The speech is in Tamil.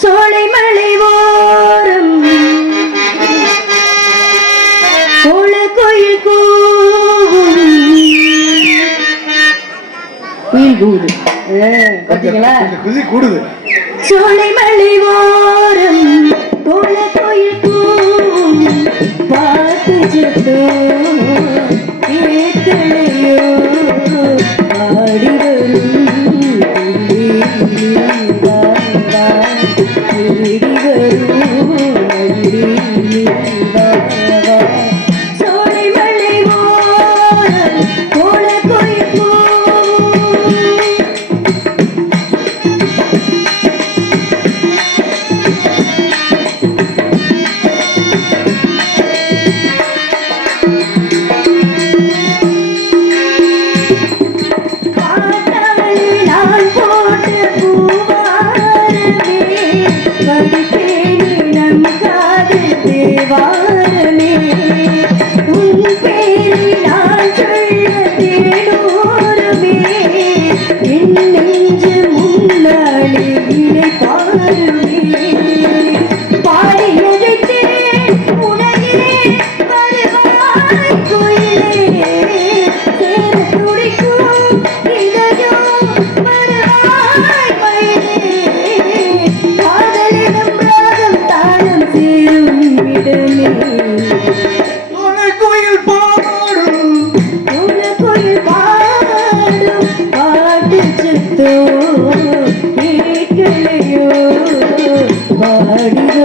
சோலை மலை ஓரம். கோல கோயில் கூவும். குயில் கூடு பாத்தீங்களா? குதி கூடுது. சோலை மலை ஓரம். கோல கோயில் கூவும். பார்த்து செத்தோம்